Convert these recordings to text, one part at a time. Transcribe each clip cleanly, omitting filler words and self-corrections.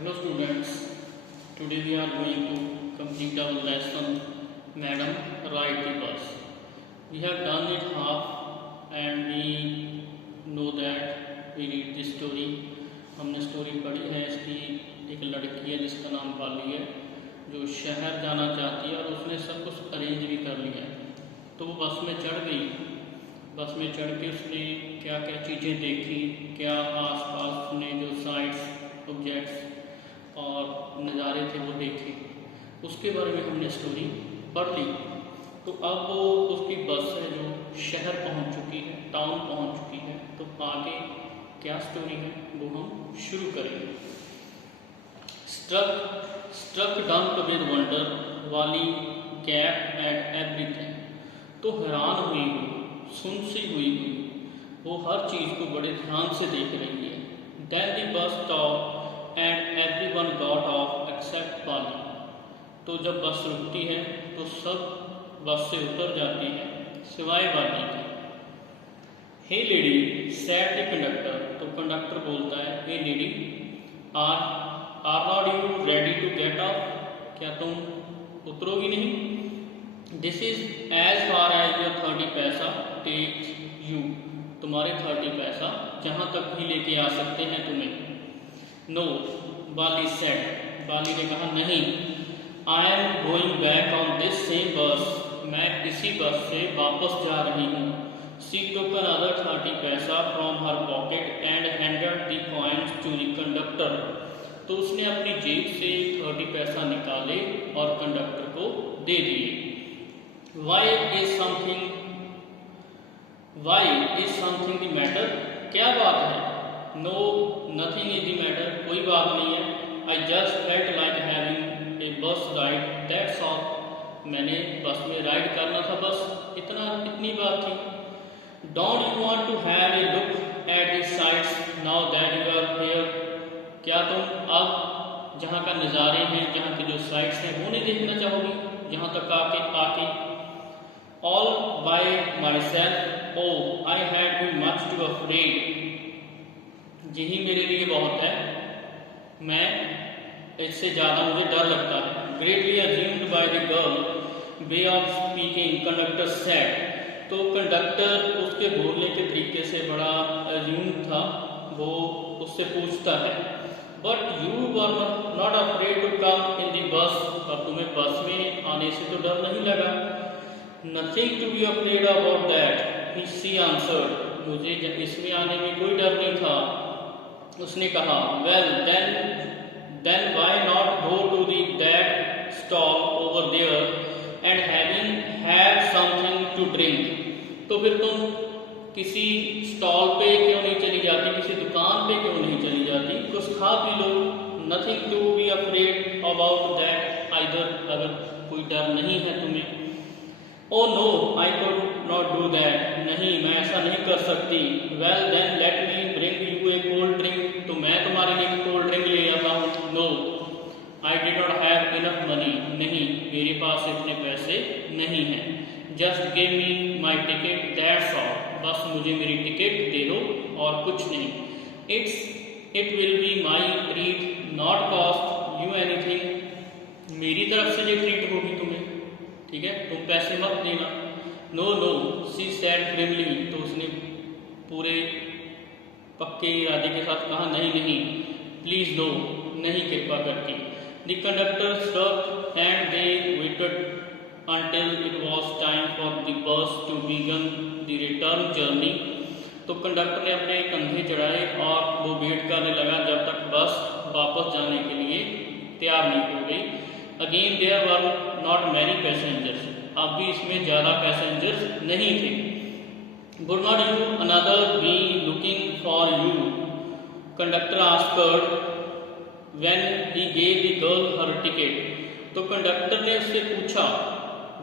Hello students, today we are going to complete our lesson Madam Ride the Bus. We have done it half and we know that we read this story. हमने story पढ़ी है इसकी। एक लड़की है जिसका नाम बाली है जो शहर जाना चाहती है और उसने सब कुछ अरेंज भी कर लिया है। तो वो बस में चढ़ गई। बस में चढ़ के उसने क्या क्या चीज़ें देखी, क्या आसपास ने जो साइट्स ऑब्जेक्ट्स और नज़ारे थे वो देखे, उसके बारे में हमने स्टोरी पढ़ ली। तो अब वो उसकी बस है जो शहर पहुंच चुकी है, टाउन पहुंच चुकी है। तो आगे क्या स्टोरी है वो हम शुरू करेंगे। स्ट्रक डम्प विद वंडर वाली गैप एट एवरीथिंग। तो हैरान हुई सुन सी हुई वो हर चीज़ को बड़े ध्यान से देख रही है। Then the bus stop and everyone got off except Bali. तो जब बस रुकती है तो सब बस से उतर जाते हैं सिवाय बाली के। Hey lady said the conductor. तो कंडक्टर बोलता है, hey lady are not you ready to get off. क्या तुम उतरोगी नहीं? This is as far as your 30 पैसा टेक यू। तुम्हारे 30 पैसा जहाँ तक भी लेके आ सकते हैं तुम्हें। नो बाली सेड। बाली ने कहा नहीं। I am going back on this same बस। मैं इसी बस से वापस जा रही हूँ। She took another 30 paisa from her pocket and handed the coins to the conductor. तो उसने अपनी जेब से 30 पैसा निकाले और कंडक्टर को दे दिए। Why is something the matter? क्या बात है? No, nothing is the matter. कोई बात नहीं है। I just felt like having a bus ride. That's all. मैंने बस में राइड करना था, बस इतनी बात थी। Don't you want to have a look at the sights now that you are here? क्या तुम अब जहाँ का नज़ारे हैं, जहाँ के जो साइट्स हैं वो नहीं देखना चाहोगी यहाँ तक आके? All by myself. Oh, I had been much too afraid. यही मेरे लिए बहुत है, मैं इससे ज़्यादा मुझे डर लगता है। Greatly assumed by the girl way of speaking, conductor said. तो कंडक्टर उसके बोलने के तरीके से बड़ा assumed था, वो उससे पूछता है, But you were not afraid to come in the bus. अब तुम्हें बस में आने से तो डर नहीं लगा? Nothing to be afraid about that, she answered. मुझे इसमें आने में कोई डर नहीं था, उसने कहा। Well then why not go to that stall over there and have something to drink? तो फिर तुम किसी स्टॉल पे क्यों नहीं चली जाती, किसी दुकान पे क्यों नहीं चली जाती, कुछ खा P low. Nothing to be afraid about that either. अगर कोई डर नहीं है तुम्हें। Oh no, I could not do that. नहीं, मैं ऐसा नहीं कर सकती। Well then let me bring you a cold drink. तो मैं तुम्हारे लिए कोल्ड ड्रिंक ले आता हूँ। No, I did not have enough money. नहीं, मेरे पास इतने पैसे नहीं हैं। Just give me my ticket, that's all. बस मुझे मेरी टिकट दे दो और कुछ नहीं। It will be my treat, not cost you anything. मेरी तरफ से ये ट्रीट होगी तुम्हें, ठीक है, तुम पैसे मत देना। No she said firmly. तो उसने पूरे पक्के इरादे के साथ कहा, नहीं प्लीज नो, नहीं कृपा करके। The conductor struck and they waited until it was time for the bus to begin the return journey. तो कंडक्टर ने अपने कंधे चढ़ाए और वो वेट करने लगा जब तक बस वापस जाने के लिए तैयार नहीं हो गई। Again there were not many passengers. अब भी इसमें ज़्यादा पैसेंजर्स नहीं थे। Would not you another be looking for you? Conductor asked when he gave the girl her ticket. तो कंडक्टर ने उससे पूछा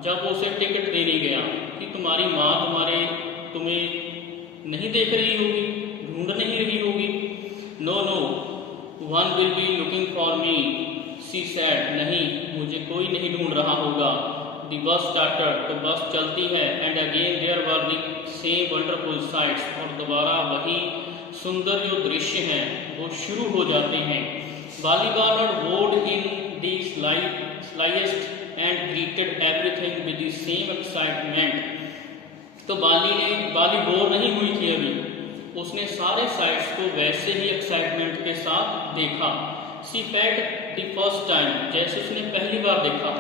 जब वो उसे टिकट देने गया कि तुम्हारी माँ तुम्हें नहीं देख रही होगी, ढूंढ नहीं रही होगी। No, one will be looking for me, she said. नहीं, मुझे कोई नहीं ढूंढ रहा होगा। The bus started. तो बस चलती है। And again there were the same wonderful sights. और दोबारा वही सुंदर जो दृश्य हैं वो शुरू हो जाते हैं। Bali was not bored in the slightest and greeted everything with the same excitement. तो बाली बोर नहीं हुई थी अभी, उसने सारे साइट्स को वैसे ही एक्साइटमेंट के साथ देखा। सी फेट द फर्स्ट टाइम, जैसे उसने पहली बार देखा।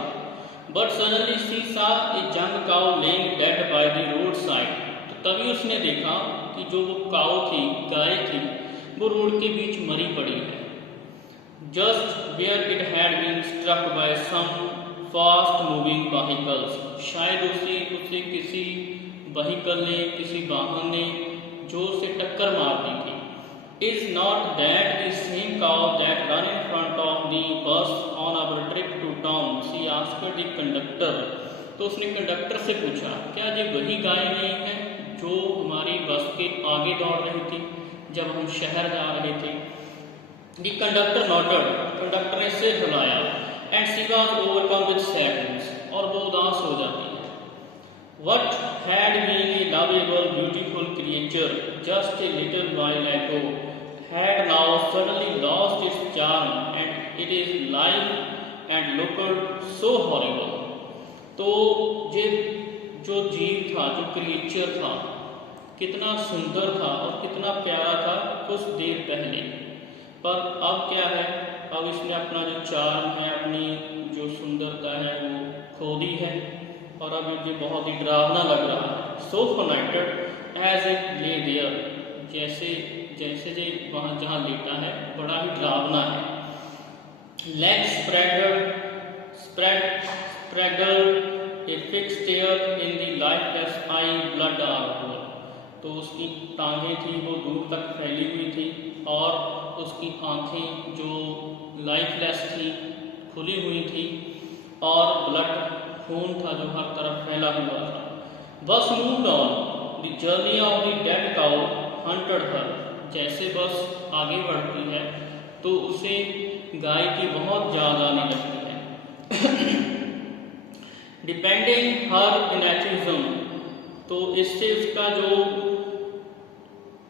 बट सडनली सी सा ए जंग cow laying dead by the road side, तो तभी उसने देखा कि जो वो काउ थी, गाय थी, वो रोड के बीच मरी पड़ी है। Just where it had been struck by some fast moving vehicles, शायद उसे किसी व्हीकल ने, किसी वाहन ने जोर से टक्कर मार दी थी। Is not that the same cow that ran in front of the bus on our trip to town? She asked the conductor. तो उसने कंडक्टर से पूछा, क्या ये वही गाय नहीं है जो हमारी बस के आगे दौड़ रही थी जब हम शहर जा रहे थे? The conductor nodded. कंडक्टर ने सिर हिलाया। And she was overcome with sadness. और वो उदास हो जाती है। What had been a lovable, beautiful creature just a little while ago had now suddenly lost its charm, and it is life and looked so horrible. तो ये जो जीव था, जो क्रिएचर था, कितना सुंदर था और कितना प्यारा था कुछ देर पहले, पर अब क्या है, अब इसने अपना जो चार्म है, अपनी जो सुंदरता है वो खो दी है और अब ये बहुत ही डरावना लग रहा है। सो फनाइटेड एज इट ले देयर, जैसे ये वहाँ जहाँ लेटा है बड़ा ही डरावना है। Legs sprawled a fixed stare in the lifeless eye blood are, तो उसकी टांगें थी वो दूर तक फैली हुई थी और उसकी आंखें जो लाइफलेस थी, खुली हुई थी और ब्लड, खून था जो हर तरफ फैला हुआ था। Bus moved on, the journey of the dead cow haunted her, जैसे बस आगे बढ़ती है तो उसे गाय की बहुत याद आने लगती है। डिपेंडिंग हर इनएथिज्म, तो इससे उसका जो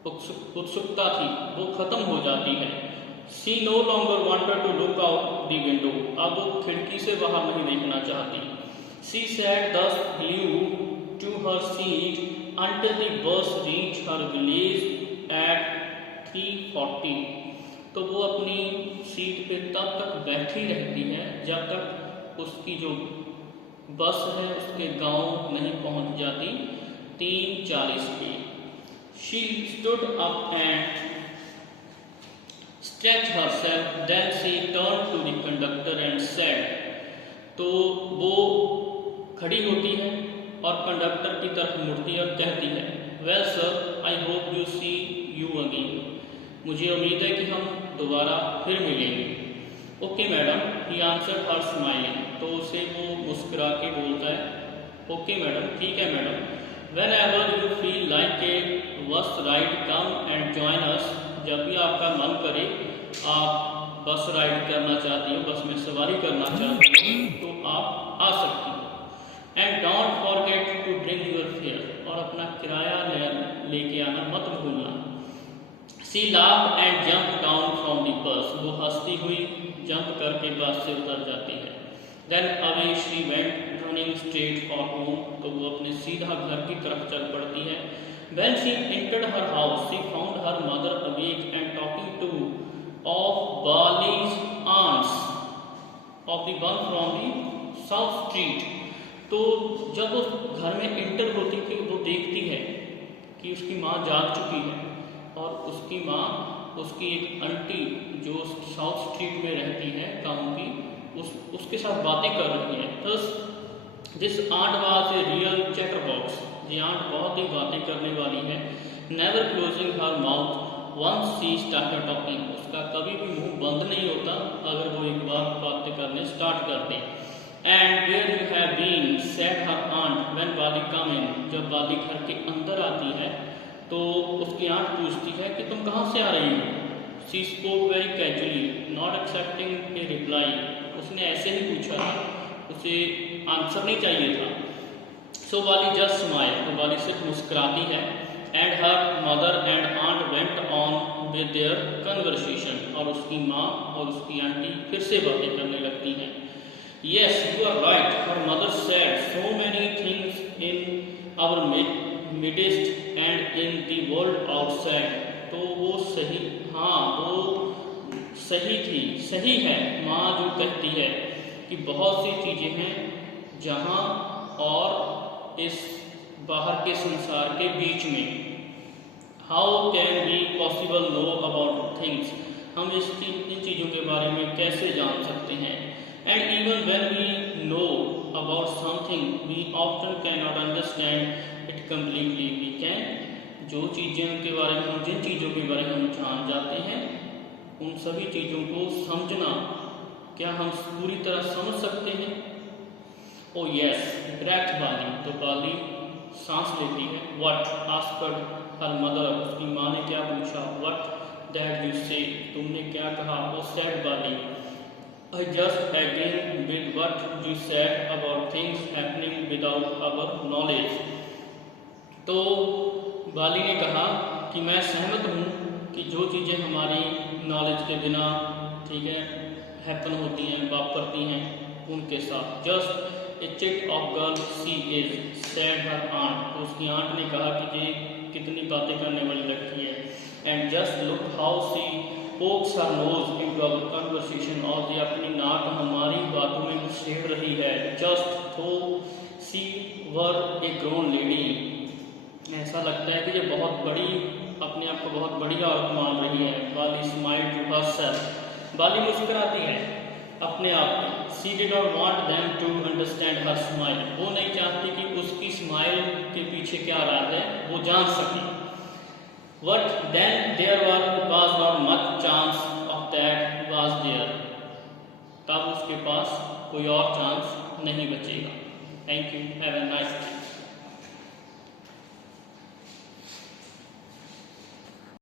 उत्सुकता थी वो खत्म हो जाती है। She no longer wanted to look out the window, अब वो खिड़की से बाहर नहीं देखना चाहती। She sat thus glued to her seat until the bus reached her village at 3:40. तो वो अपनी सीट पे तब तक बैठी रहती है जब तक उसकी जो बस है उसके गांव नहीं पहुंच जाती 3:40 पे। She stood up and stretched herself, then she turned to the conductor and said, तो वो खड़ी होती है और कंडक्टर की तरफ मुड़ती है और कहती है, well sir, I hope you see you again, मुझे उम्मीद है कि हम दोबारा फिर मिलेंगे। Okay madam, he answered her smiling, तो उसे वो मुस्कुरा के बोलता है, ओके मैडम, ठीक है madam. Whenever you feel like a bus ride come and join us, जब भी आपका मन करे आप बस राइड करना चाहती हो, बस में सवारी करना चाहती हो, तो आप आ सकती हो। And don't forget to bring your fare, और अपना किराया लेके आना मत भूलना। She laughed and jump down from the bus, वो हंसती हुई जंप करके बस से उतर जाती है। Then away she went running straight for home, तो वो अपने सीधा घर की तरफ चल पड़ती है। When she entered her house, she found her mother awake and talking to of Bali's aunts, of the one from the South Street. तो जब वो घर में एंटर होती थी वो देखती है कि उसकी माँ जाग चुकी है और उसकी माँ उसकी एक आंटी जो साउथ स्ट्रीट में रहती है गाँव की, उसके साथ बातें कर रही है। Thus this aunt was a real chatterbox, ये आंट बहुत ही बातें करने वाली है। Never closing her mouth once she started talking, उसका कभी भी मुंह बंद नहीं होता अगर वो एक बार बातें करने स्टार्ट कर दे। And where you have been said her aunt when Bali come in, जब बाली घर के अंदर आती है तो उसकी आंट पूछती है कि तुम कहाँ से आ रही हो। She spoke very casually not accepting A reply, उसने ऐसे ही पूछा था, उसे आंसर नहीं चाहिए था। सो बाली जस्ट स्माइल, तो बाली सिर्फ मुस्कुराती है। And her mother and aunt went on with their conversation, और उसकी माँ और उसकी आंटी फिर से बातें करने लगती हैं. Yes, you are right. Her mother said so many things in our midst and in the world outside. तो वो सही, हाँ वो सही थी, सही है. माँ जो कहती है कि बहुत सी चीज़ें हैं जहाँ और इस बाहर के संसार के बीच में. How can we possible know about things? हम इन चीज़ों के बारे में कैसे जान सकते हैं. And even when we know about something, we often cannot understand it completely. We can, जो चीज़ें के बारे में हम जिन चीज़ों के बारे में हम जान जाते हैं, उन सभी चीज़ों को समझना, क्या हम पूरी तरह समझ सकते हैं? Oh yes, breath बाली. तो बाली सांस लेती है. What? asked her mother. उसकी माँ ने क्या पूछा? What did you say? तुमने क्या कहा? वो said Bali, I just agreed with what you said about things happening without our knowledge. तो बाली ने कहा कि मैं सहमत हूँ कि जो चीज़ें हमारी नॉलेज के बिना, ठीक है, हैपन होती हैं, वापरती हैं, उनके साथ. Just a chit of girl she is, said her aunt. तो उसकी आंट ने कहा कि ये कितनी बातें करने वाली लड़की है. And just look how she pokes her nose into our conversation. और ये अपनी नाक हमारी बातों में घुसेड़ रही है. Just though she were a grown lady. ऐसा लगता है कि ये बहुत बड़ी, अपने आप को बहुत बड़ी औरत मान रही है. बाली smiled to herself. बाली मुस्कुराती है अपने आप में. She did not want them to understand her smile. वो नहीं चाहती कि उसकी स्माइल के पीछे क्या राज है वो जान सके. But then there was not much chance of that was there. तब उसके पास कोई और चांस नहीं बचेगा. Thank you. Have a nice day.